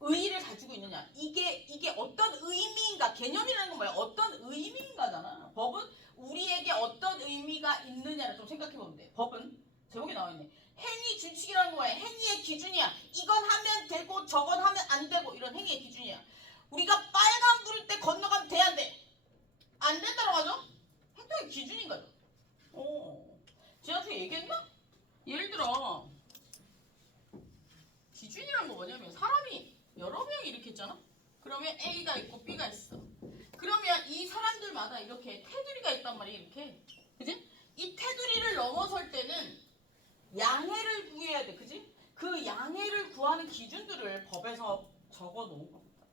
의의를 가지고 있느냐? 이게 어떤 의미인가? 개념이라는 건 뭐야? 어떤 의미인가잖아. 법은 우리에게 어떤 의미가 있느냐를 좀 생각해 보면 돼. 법은 제목에 나와 있네. 행위 준칙이라는 거야. 행위의 기준이야. 이건 하면 되고 저건 하면 안 되고 이런 행위의 기준이야. 우리가 빨간 불일 때 건너가면 돼, 안 돼? 안 된다고 하죠? 행동의 기준인 거죠. 지난주에 얘기했나? 예를 들어 기준이란 거 뭐냐면 사람이 여러 명이 이렇게 있잖아? 그러면 A가 있고 B가 있어. 그러면 이 사람들마다 이렇게 테두리가 있단 말이야, 이렇게. 그지? 이 테두리를 넘어설 때는 양해를 구해야 돼, 그지? 그 양해를 구하는 기준들을 법에서 적어 놓은 겁니다.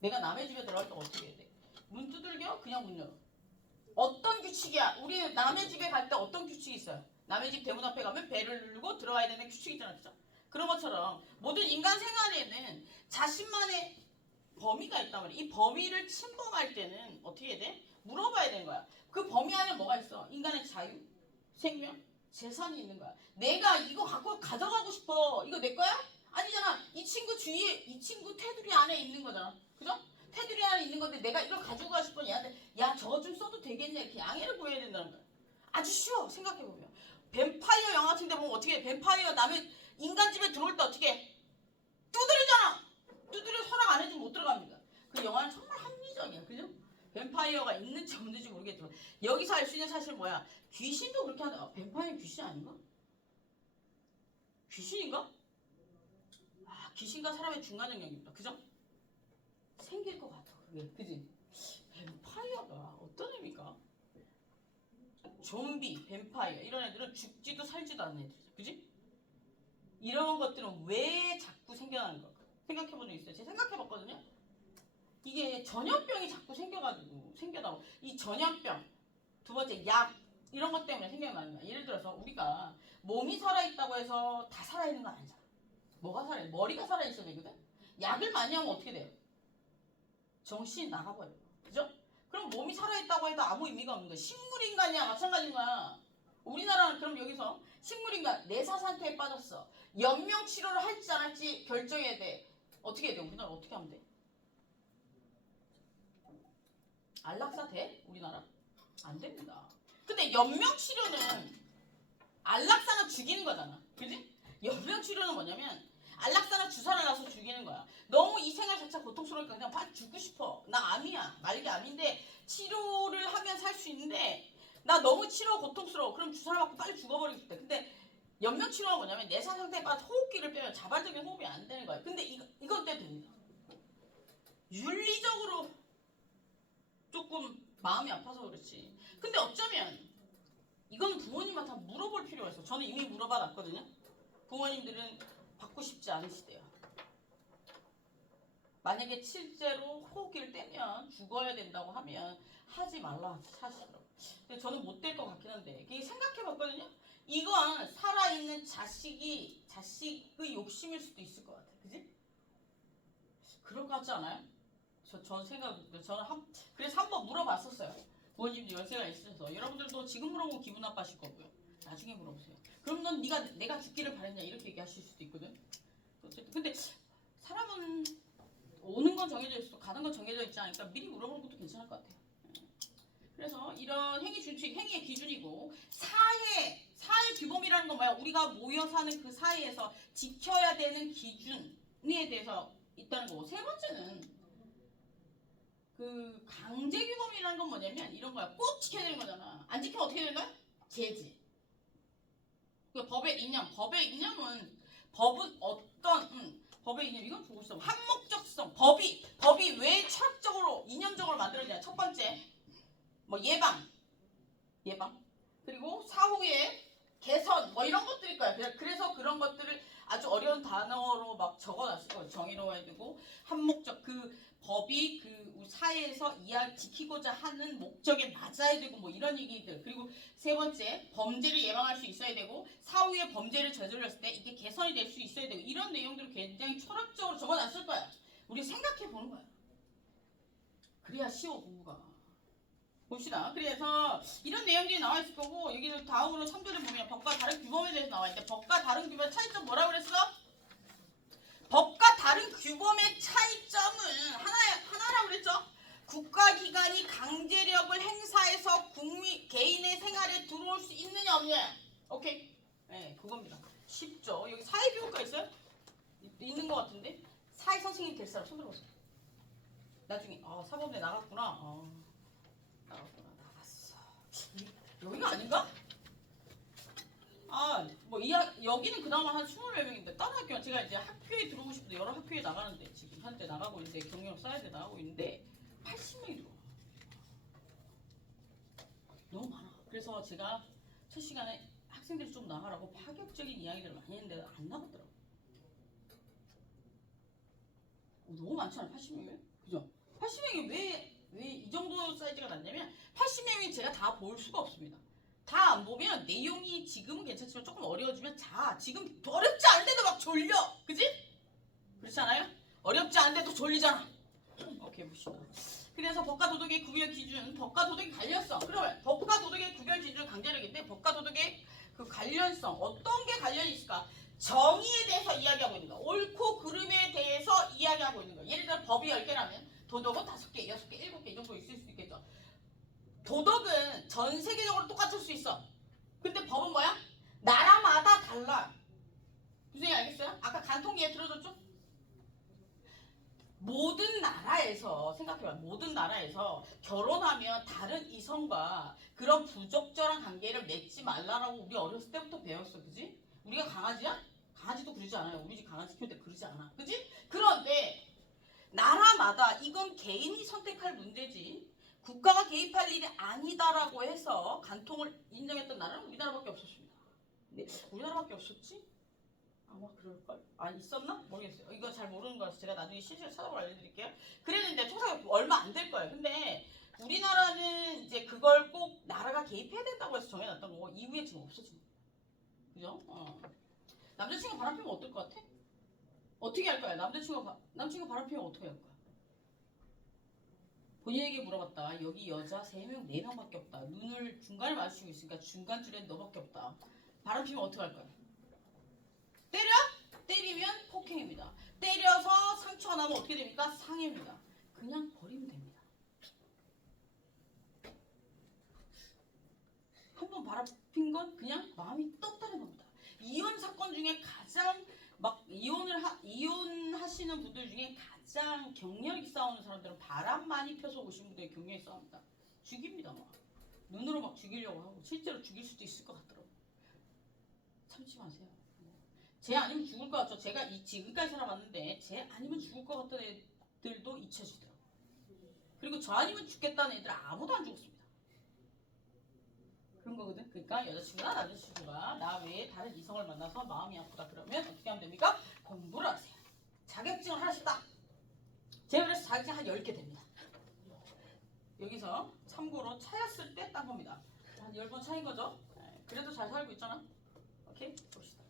내가 남의 집에 들어갈 때 어떻게 해야 돼? 문 두들겨? 그냥 문 열어. 어떤 규칙이야? 우리 남의 집에 갈 때 어떤 규칙이 있어요? 남의 집 대문 앞에 가면 벨을 누르고 들어가야 되는 규칙이 있잖아, 그죠? 그런 것처럼 모든 인간 생활에는 자신만의 범위가 있단 말이야. 이 범위를 침범할 때는 어떻게 해야 돼? 물어봐야 되는 거야. 그 범위 안에 뭐가 있어? 인간의 자유, 생명, 재산이 있는 거야. 내가 이거 갖고 가져가고 싶어. 이거 내 거야? 아니잖아. 이 친구 주위에, 이 친구 테두리 안에 있는 거잖아. 그죠? 테두리 안에 있는 건데 내가 이걸 가지고 가고 싶어. 얘한테 야 저거 좀 써도 되겠냐 이렇게 양해를 구해야 된다는 거야. 아주 쉬워. 생각해보면. 뱀파이어 영화 같은 데 보면 어떻게 해? 뱀파이어 남의 인간 집에 들어올 때 어떻게 해? 두드리잖아. 두드려 허락 안 해주면 못 들어갑니다. 그 영화는 정말 합리적이야. 그죠? 뱀파이어가 있는지 없는지 모르겠지만 여기서 알 수 있는 사실 뭐야? 귀신도 그렇게 하는. 뱀파이어 귀신 아닌가? 귀신인가? 귀신과 사람의 중간 영역입니다. 그죠? 생길 것 같아. 그게 그지? 뱀파이어가 어떤 의미가? 좀비, 뱀파이어 이런 애들은 죽지도 살지도 않는 애들이죠. 그지? 이런 것들은 왜 자꾸 생겨나는 걸까? 생각해본 적 있어요? 제가 생각해봤거든요. 이게 전염병이 자꾸 생겨나고 이 전염병 두 번째 약 이런 것 때문에 생겨나는 거야. 예를 들어서 우리가 몸이 살아있다고 해서 다 살아있는 건 아니잖아. 뭐가 살아있어? 머리가 살아있어야 되거든? 약을 많이 하면 어떻게 돼요? 정신이 나가버려요. 그죠? 그럼 몸이 살아있다고 해도 아무 의미가 없는 거야. 식물인간이야 마찬가지인 거야. 우리나라는 그럼 여기서 식물인간 내사 상태에 빠졌어. 연명 치료를 할지 안 할지 결정해야 돼. 어떻게 해야 돼? 우리나라 어떻게 하면 돼? 안락사 돼? 우리나라? 안 됩니다. 근데 연명 치료는 안락사는 죽이는 거잖아. 그지? 연명 치료는 뭐냐면 안락사는 주사를 놔서 죽이는 거야. 너무 이 생활 자체가 고통스러우니까 그냥 빨리 죽고 싶어. 나 암이야. 말기 암인데 치료를 하면 살 수 있는데 나 너무 치료 고통스러워. 그럼 주사를 맞고 빨리 죽어버리고 싶대. 근데 연명 치료가 뭐냐면 내사 상태에 빠져 호흡기를 빼면 자발적인 호흡이 안 되는 거야. 근데 이건 때 됩니다. 윤리적으로 조금 마음이 아파서 그렇지. 근데 어쩌면 이건 부모님한테 한번 물어볼 필요가 있어. 저는 이미 물어봐놨거든요. 부모님들은 받고 싶지 않으시대요. 만약에 실제로 호흡기를 떼면 죽어야 된다고 하면 하지 말라 하시더라고요. 근데 저는 못 될 것 같긴 한데 이게 생각해봤거든요. 이건 살아있는 자식의 욕심일 수도 있을 것 같아. 그지? 그럴 것 같지 않아요? 그래서 한번 물어봤었어요. 부모님들 연세가 있으셔서 여러분들도 지금 물어보면 기분 나빠하실 거고요. 나중에 물어보세요. 그럼 넌 내가 죽기를 바랬냐 이렇게 얘기하실 수도 있거든. 어쨌든 근데 사람은 오는 건 정해져 있어, 가는 건 정해져 있지 않으니까 미리 물어보는 것도 괜찮을 것 같아요. 그래서 이런 행위 준칙, 행위의 기준이고 사회 규범이라는 건 뭐야? 우리가 모여 사는 그 사회에서 지켜야 되는 기준에 대해서 있다는 거고 세 번째는 그 강제 규범이라는 건 뭐냐면 이런 거야. 꼭 지켜야 되는 거잖아. 안 지키면 어떻게 되는 거야? 제지. 그 법의 이념은 법은 법의 이념 이건 보고 있어. 한목적성. 법이 왜 철학적으로 이념적으로 만들어지냐? 첫 번째 뭐 예방 그리고 사후에 개선 뭐 이런 단어로 막 적어놨을 거예요. 정의로 해야 되고 한 목적 그 법이 그 우리 사회에서 지키고자 하는 목적에 맞아야 되고 뭐 이런 얘기들. 그리고 세 번째 범죄를 예방할 수 있어야 되고 사후에 범죄를 저질렀을 때 이게 개선이 될 수 있어야 되고 이런 내용들을 굉장히 철학적으로 적어놨을 거야. 우리 생각해 보는 거야. 그래야 쉬워 공부가. 봅시다. 그래서 이런 내용들이 나와 있을 거고 여기서 다음으로 3절에 보면 법과 다른 규범에 대해서 나와 있는데 법과 다른 규범의 차이점 뭐라고 그랬어? 법과 다른 규범의 차이점은 하나라고 그랬죠? 국가기관이 강제력을 행사해서 개인의 생활에 들어올 수 있느냐 없느냐. 오케이. 네, 그겁니다. 쉽죠. 여기 사회교육과 있어요? 있는 것 같은데 사회 선생님 될 사람 손 들어보세요. 나중에 사법대 나갔구나. 나갔어. 여기가 아닌가? 여기는 그나마 한 24명인데 다른 학교는 제가 이제 학교에 들어오고 싶은데 여러 학교에 나가는데 지금 현재 나가고 있는데 경력 쌓아야 돼 나가고 있는데 80명이 들어와. 너무 많아. 그래서 제가 첫 시간에 학생들이 좀 나가라고 파격적인 이야기들을 많이 했는데 안 나갔더라고. 너무 많잖아 80명이. 그죠? 80명이 왜 이 정도 사이즈가 났냐면 80명이 제가 다 볼 수가 없습니다. 다 안 보면 내용이 지금은 괜찮지만 조금 어려워지면 지금 어렵지 않은데도 막 졸려. 그지? 그렇지 않아요? 어렵지 않은데도 졸리잖아. 오케이 봅시다. 그래서 법과 도덕의 구별 기준, 법과 도덕의 관련성. 그러면 법과 도덕의 구별 기준은 강제력인데 법과 도덕의 그 관련성 어떤 게 관련이 있을까? 정의에 대해서 이야기하고 있는 거. 옳고 그름에 대해서 이야기하고 있는 거. 예를 들어 법이 10개라면 도덕은 5개, 6개, 7개 정도 있을 수 있겠죠. 도덕은 전 세계적으로 똑같을 수 있어. 근데 법은 뭐야? 나라마다 달라. 무슨 얘기 알겠어요? 아까 간통 예 들어줬죠? 모든 나라에서 생각해봐. 모든 나라에서 결혼하면 다른 이성과 그런 부적절한 관계를 맺지 말라라고 우리 어렸을 때부터 배웠어. 그지? 우리가 강아지야? 강아지도 그러지 않아요. 우리 집 강아지 키울 때 그러지 않아. 그지? 그런데 나라마다 이건 개인이 선택할 문제지 국가가 개입할 일이 아니다라고 해서 간통을 인정했던 나라는 우리나라밖에 없었습니다. 근데 우리나라밖에 없었지? 아마 그럴걸? 있었나? 모르겠어요. 이거 잘 모르는 거라서 제가 나중에 실시간 찾아보고 알려드릴게요. 그랬는데 총사가 얼마 안 될 거예요. 근데 우리나라는 이제 그걸 꼭 나라가 개입해야 된다고 해서 정해놨던 거고 이후에 지금 없어진 거예요. 그죠? 남자친구 바람 피우면 어떨 것 같아? 어떻게 할 거야? 남자친구 바람 피우면 어떻게 할 거야? 본인에게 물어봤다. 여기 여자 3명, 4명밖에 없다. 눈을 중간에 마주치고 있으니까 중간 줄엔 너밖에 없다. 바람 피우면 어떻게 할 거야? 때려? 때리면 폭행입니다. 때려서 상처가 나면 어떻게 됩니까? 상해입니다. 그냥 버리면 됩니다. 한 번 바람핀 건 그냥 마음이 떴다는 겁니다. 이혼 사건 중에 가장 이혼하시는 분들 중에 가장 격렬히 싸우는 사람들은 바람 많이 펴서 오신 분들이 격렬히 싸웁니다. 죽입니다. 막 눈으로 막 죽이려고 하고 실제로 죽일 수도 있을 것 같더라고요. 참지 마세요. 쟤 아니면 죽을 것 같죠. 제가 지금까지 살아봤는데 쟤 아니면 죽을 것 같던 애들도 잊혀지더라고요. 그리고 저 아니면 죽겠다는 애들 아무도 안 죽었습니다. 그런 거거든. 그러니까 여자친구나 남자친구가 나 외에 다른 이성을 만나서 마음이 아프다 그러면 어떻게 하면 됩니까? 공부를 하세요. 자격증을 하나씩 딱. 제가 그래서 자격증 한 10개 됩니다. 여기서 참고로 차였을 때 딴 겁니다. 한 10번 차인 거죠? 그래도 잘 살고 있잖아. 오케이? 봅시다.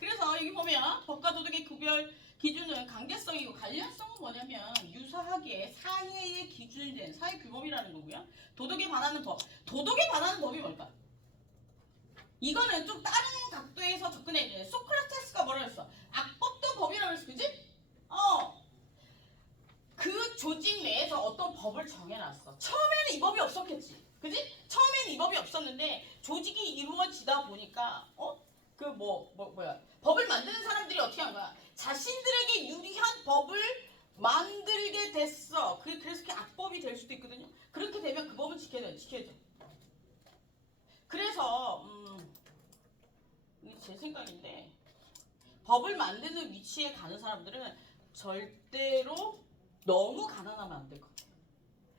그래서 여기 보면 법과 도덕의 구별 기준은 강제성이고 관련성은 뭐냐면 유사하게 사회의 기준이 된 사회규범이라는 거고요. 도덕에 반하는 법. 도덕에 반하는 법이 뭘까? 이거는 좀 다른 각도에서 접근해야 돼. 소크라테스가 뭐라 했어? 악법도 법이라고 했어. 그지? 그 조직 내에서 어떤 법을 정해놨어. 처음에는 이 법이 없었겠지. 그지? 처음에는 이 법이 없었는데 조직이 이루어지다 보니까 법을 만드는 사람들이 어떻게 한 거야? 자신들에게 유리한 법을 만들게 됐어. 그래서 그게 악법이 될 수도 있거든요. 그렇게 되면 그 법은 지켜야죠. 그래서 제 생각인데 법을 만드는 위치에 가는 사람들은 절대로 너무 가난하면 안 될 것 같아요.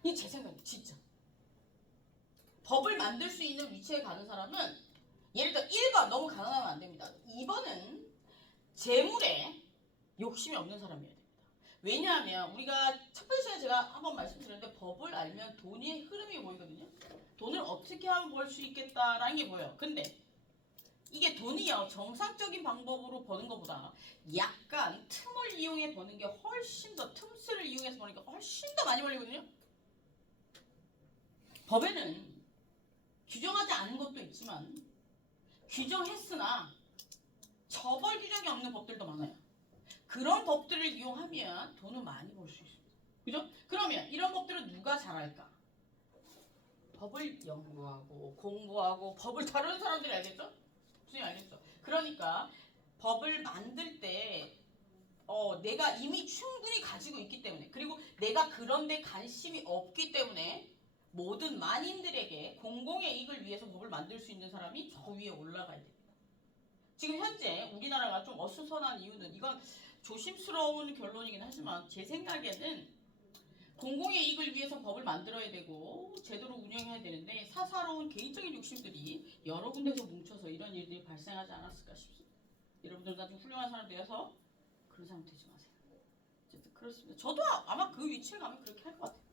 이게 제 생각이에요. 진짜. 법을 만들 수 있는 위치에 가는 사람은 예를 들어 1번 너무 가난하면 안 됩니다. 2번은 재물에 욕심이 없는 사람이어야 됩니다. 왜냐하면 우리가 첫 번째 시간에 제가 한번 말씀드렸는데 법을 알면 돈의 흐름이 보이거든요. 돈을 어떻게 하면 벌 수 있겠다라는 게 보여요. 근데 이게 돈이요 정상적인 방법으로 버는 것보다 약간 틈을 이용해 버는 게 훨씬 더 틈새를 이용해서 버니까 훨씬 더 많이 벌리거든요. 법에는 규정하지 않은 것도 있지만 규정했으나 처벌 규정이 없는 법들도 많아요. 그런 법들을 이용하면 돈을 많이 벌 수 있습니다. 그죠? 그러면 이런 법들은 누가 잘할까? 법을 연구하고 공부하고 법을 다루는 사람들이 알겠죠? 무슨 알겠죠? 그러니까 법을 만들 때 내가 이미 충분히 가지고 있기 때문에 그리고 내가 그런 데 관심이 없기 때문에 모든 만인들에게 공공의 이익을 위해서 법을 만들 수 있는 사람이 저 위에 올라가야 됩니다. 지금 현재 우리나라가 좀 어수선한 이유는 이건 조심스러운 결론이긴 하지만 제 생각에는 공공의 이익을 위해서 법을 만들어야 되고 제대로 운영해야 되는데 사사로운 개인적인 욕심들이 여러 군데서 뭉쳐서 이런 일들이 발생하지 않았을까 싶습니다. 여러분들 나중에 훌륭한 사람 되어서 그런 사람 되지 마세요. 어쨌든 그렇습니다. 저도 아마 그 위치에 가면 그렇게 할 것 같아요.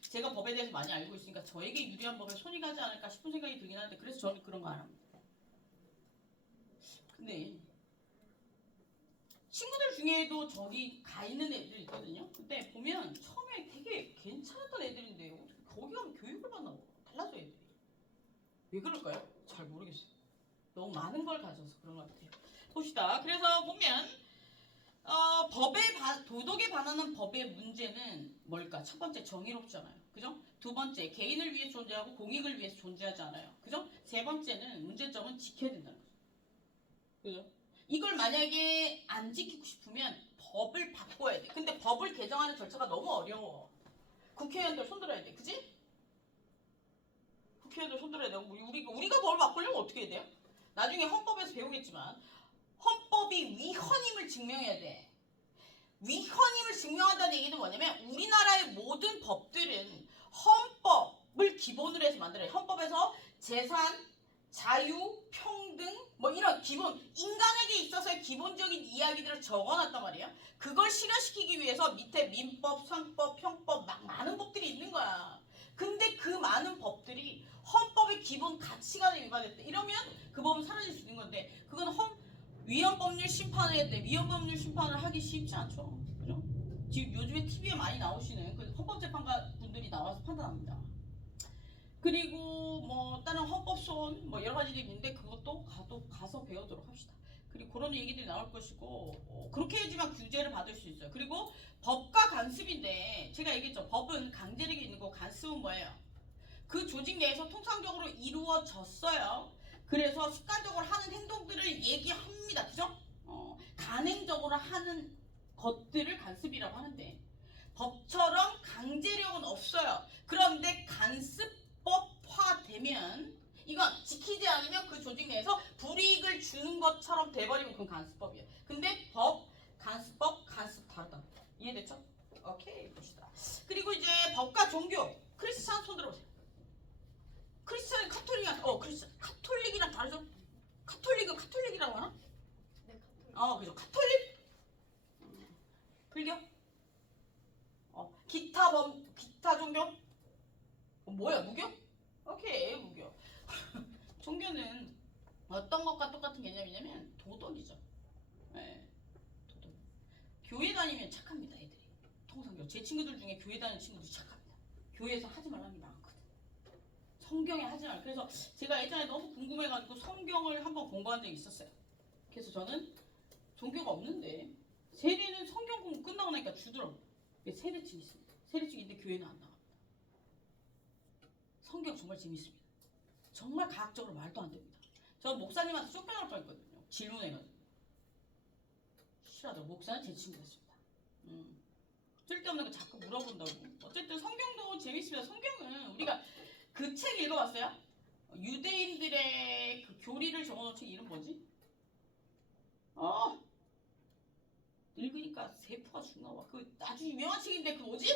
제가 법에 대해서 많이 알고 있으니까 저에게 유리한 법에 손이 가지 않을까 싶은 생각이 들긴 하는데 그래서 저는 그런 거 안 합니다. 근데 친구들 중에도 저기 가 있는 애들 있거든요. 근데 보면 처음에 되게 괜찮았던 애들인데 거기 가면 교육을 받나 봐. 달라져 애들이. 왜 그럴까요? 잘 모르겠어요. 너무 많은 걸 가져서 그런 것 같아요. 봅시다. 그래서 보면 도덕에 반하는 법의 문제는 뭘까? 첫 번째 정의롭잖아요. 그죠? 두 번째 개인을 위해 존재하고 공익을 위해서 존재하지 않아요. 그죠? 세 번째는 문제점은 지켜야 된다는 거죠. 그죠? 이걸 만약에 안 지키고 싶으면 법을 바꿔야 돼. 근데 법을 개정하는 절차가 너무 어려워. 국회의원들 손들어야 돼. 그지? 국회의원들 손들어야 돼. 우리가 법을 바꾸려면 어떻게 해야 돼요? 나중에 헌법에서 배우겠지만 헌법이 위헌임을 증명해야 돼. 위헌임을 증명한다는 얘기는 뭐냐면 우리나라의 모든 법들은 헌법을 기본으로 해서 만들어요. 헌법에서 재산, 자유, 평등 뭐 이런 기본 인간에게 있어서의 기본적인 이야기들을 적어놨단 말이에요. 그걸 실현시키기 위해서 밑에 민법, 상법, 형법 막 많은 법들이 있는 거야. 근데 그 많은 법들이 헌법의 기본 가치관에 위반했대. 이러면 그 법은 사라질 수 있는 건데 그건 위헌법률 심판을 했대. 위헌법률 심판을 하기 쉽지 않죠. 그죠? 지금 요즘에 TV에 많이 나오시는 그 헌법재판관 분들이 나와서 판단합니다. 그리고 뭐 다른 헌법소원 뭐 여러 가지들이 있는데 그것도 가서 배우도록 합시다. 그리고 그런 얘기들이 나올 것이고 그렇게 해야지만 규제를 받을 수 있어요. 그리고 법과 간섭인데 제가 얘기했죠. 법은 강제력이 있는 거고 간섭은 뭐예요? 그 조직 내에서 통상적으로 이루어졌어요. 그래서 습관적으로 하는 행동들을 얘기합니다. 그죠? 간행적으로 하는 것들을 간섭이라고 하는데 법처럼 강제력은 없어요. 그런데 간섭법화되면 이건 지키지 않으면 그 조직 내에서 불이익을 주는 것처럼 돼버리면 그건 간섭법이에요. 근데 법, 간섭법, 간섭 다르다. 이해됐죠? 오케이 봅시다. 그리고 이제 법과 종교 크리스찬 손 들어보세요. 크리스찬이 카톨릭이랑 다르죠? 카톨릭이라고 하나? 네, 카톨릭. 그죠. 카톨릭? 불교? 기타 종교? 뭐야, 무교? 오케이, 무교. 종교는 어떤 것과 똑같은 개념이냐면 도덕이죠. 네, 도덕. 교회 다니면 착합니다, 애들이. 통상적으로. 제 친구들 중에 교회 다니는 친구들이 착합니다. 교회에서 하지 말라는 게 많거든. 성경에 하지 말. 그래서 제가 예전에 너무 궁금해가지고 성경을 한번 공부한 적이 있었어요. 그래서 저는 종교가 없는데 세례는 성경 공부 끝나고 나니까 주더라고요. 세례증 있습니다. 세례증인데 교회는 안 나갑니다. 성경 정말 재밌습니다. 정말 과학적으로 말도 안 됩니다. 저 목사님한테 쫓겨날 뻔했거든요. 질문해가지고. 싫어하더라고. 목사는 제 친구였습니다. 쓸데없는 거 자꾸 물어본다고. 어쨌든 성경도 재밌습니다. 성경은 우리가 그 책 읽어봤어요? 유대인들의 그 교리를 적어놓은 책 이름 뭐지? 읽으니까 세포가 죽나 봐. 그 아주 유명한 책인데 그 뭐지?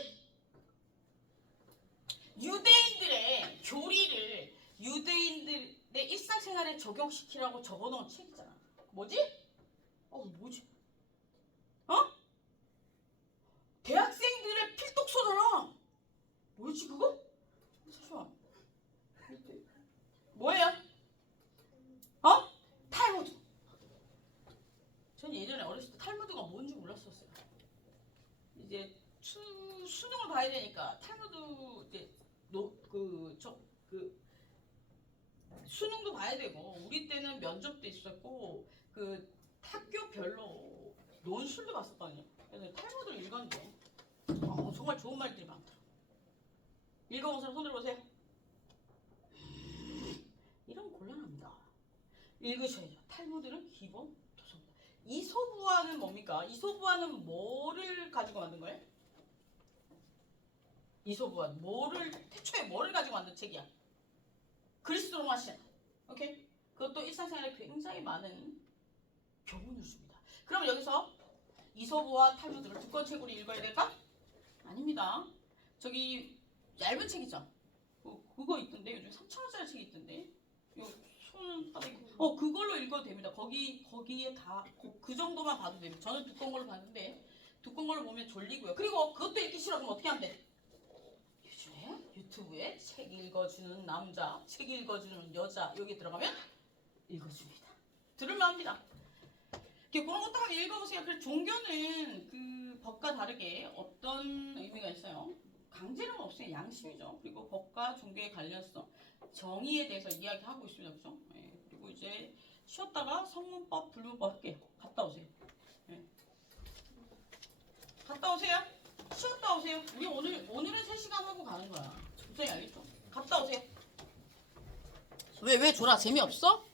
유대인들의 교리를 유대인들의 일상생활에 적용시키라고 적어놓은 책이잖아. 뭐지? 뭐지? 어? 대학생들의 필독서잖아. 뭐지 그거? 잠시만. 뭐예요? 어? 탈무드. 전 예전에 어렸을 때 탈무드가 뭔지 몰랐었어요. 이제 수능을 봐야 되니까 탈무드 이제 수능도 봐야 되고 우리 때는 면접도 있었고 그 학교별로 논술도 봤었거든요. 그래서 탈무드를 읽었는데 정말 좋은 말들이 많더라고요. 읽어본 사람 손 들어보세요. 이런 곤란합니다. 읽으셔야죠. 탈무드는 기본 도서입니다. 이소부화는 뭡니까? 이소부화는 뭐를 가지고 만든 거예요? 이소부화 태초에 뭐를 가지고 만든 책이야? 그리스 로마 신화. 오케이? 그것도 일상생활에 굉장히 많은 교훈을 줍니다. 그럼 여기서 이소부와 탈무드를 두 권 책으로 읽어야 될까? 아닙니다. 저기 얇은 책이죠. 그거 있던데 요즘 3,000원짜리 책이 있던데. 그걸로 읽어도 됩니다. 거기에 다 그 정도만 봐도 됩니다. 저는 두꺼운 걸로 봤는데 두꺼운 걸로 보면 졸리고요. 그리고 그것도 읽기 싫어 그럼 어떻게 하면 돼? 요즘에 유튜브에 책 읽어주는 남자, 책 읽어주는 여자 여기 들어가면 읽어줍니다. 들으면 합니다. 그런 것도 한번 읽어보세요. 그래서 종교는 그 법과 다르게 어떤 의미가 있어요. 강제는 없어요. 양심이죠. 그리고 법과 종교의 관련성, 정의에 대해서 이야기하고 있습니다. 그죠? 네. 그리고 이제 쉬었다가 성문법, 불문법 할게요. 갔다 오세요. 네. 갔다 오세요. 쉬었다 오세요. 우리 오늘은 3시간 하고 가는 거야. 도저히 알겠죠? 갔다 오세요. 왜 졸아? 재미없어?